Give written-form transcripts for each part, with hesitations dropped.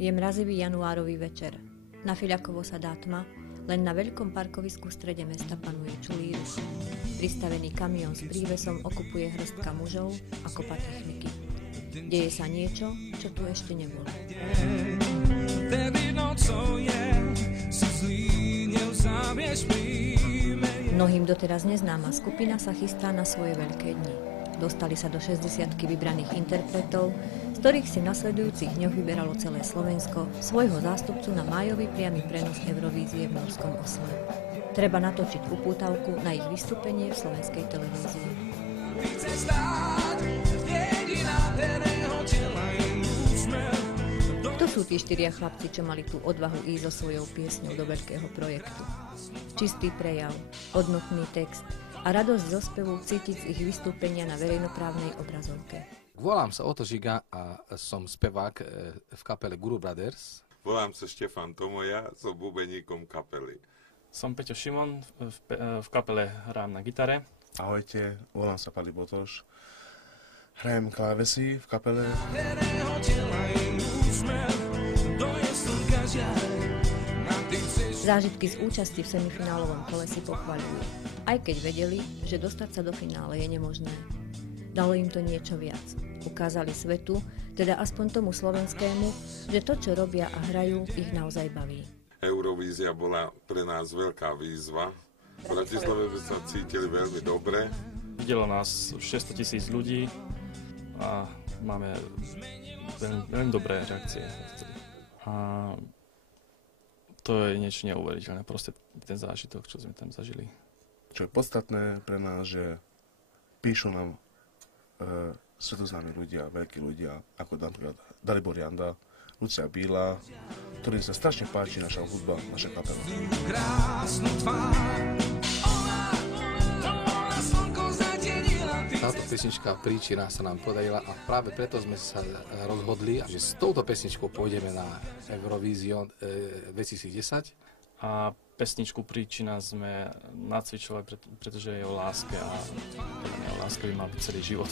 Je mrazivý januárový večer. Na Fiľakovo sa dá tma, len na veľkom parkovisku v strede mesta panuje čulý ruch. Pristavený kamión s prívesom okupuje hrstka mužov a kopa techniky. Deje sa niečo, čo tu ešte nebolo. Mnohým doteraz neznáma skupina sa chystá na svoje veľké dni. Dostali sa do 60-ky vybraných interpretov, z ktorých si v nasledujúcich dňoch vyberalo celé Slovensko svojho zástupcu na májový priamy prenos Eurovízie v Norskom Osle. Treba natočiť upútavku na ich vystúpenie v slovenskej televízii. Kto sú tí 4 chlapci, čo mali tú odvahu ísť so svojou piesňou do veľkého projektu? Čistý prejav, hodnotný text a radosť zo spevu cítiť z ich vystúpenia na verejnoprávnej obrazovke. Volám sa Oto Žiga a som spevák v kapele Guru Brothers. Volám sa Štefan Tomoja, som bubeníkom kapely. Som Peťo Šimon, v kapele hrám na gitare. Ahojte, volám sa Pali Botoš, hrajem klávesy v kapele. Zážitky z účasti v semifinálovom kole si pochvaľujú, aj keď vedeli, že dostať sa do finále je nemožné. Dalo im to niečo viac. Ukázali svetu, teda aspoň tomu slovenskému, že to, čo robia a hrajú, ich naozaj baví. Eurovízia bola pre nás veľká výzva. V Bratislave sme sa cítili veľmi dobre. Videlo nás 600 000 ľudí a máme veľmi dobré reakcie. A to je niečo neuveriteľné, proste ten zážitok, čo sme tam zažili. Čo je podstatné pre nás, že píšu nám svetoznámi ľudia, veľkí ľudia, ako napríklad Dalibor Janda, Lucia Bíla, ktorým sa strašne páči naša hudba, naša kapela. Táto pesnička Príčina sa nám podarila a práve preto sme sa rozhodli, že s touto pesničkou pôjdeme na Eurovíziu 2010. A pesničku Príčina sme nacvičovali, pretože je o láske a o láske by mal byť celý život.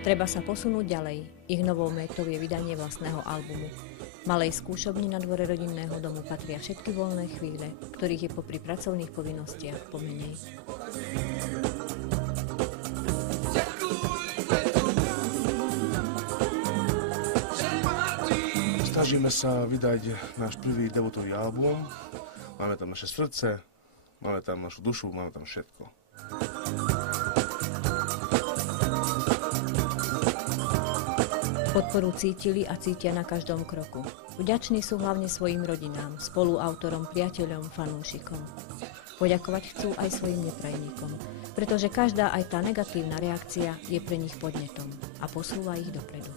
Treba sa posunúť ďalej. Ich novou métou je vydanie vlastného albumu. Malej skúšobni na dvore rodinného domu patria všetky voľné chvíle, ktorých je popri pracovných povinnostiach pomenej. Snažíme sa vydať náš prvý debutový album. Máme tam naše srdce, máme tam našu dušu, máme tam všetko. Podporu cítili a cítia na každom kroku. Vďační sú hlavne svojim rodinám, spoluautorom, priateľom, fanúšikom. Poďakovať chcú aj svojim neprajníkom, pretože každá aj tá negatívna reakcia je pre nich podnetom a posúva ich dopredu.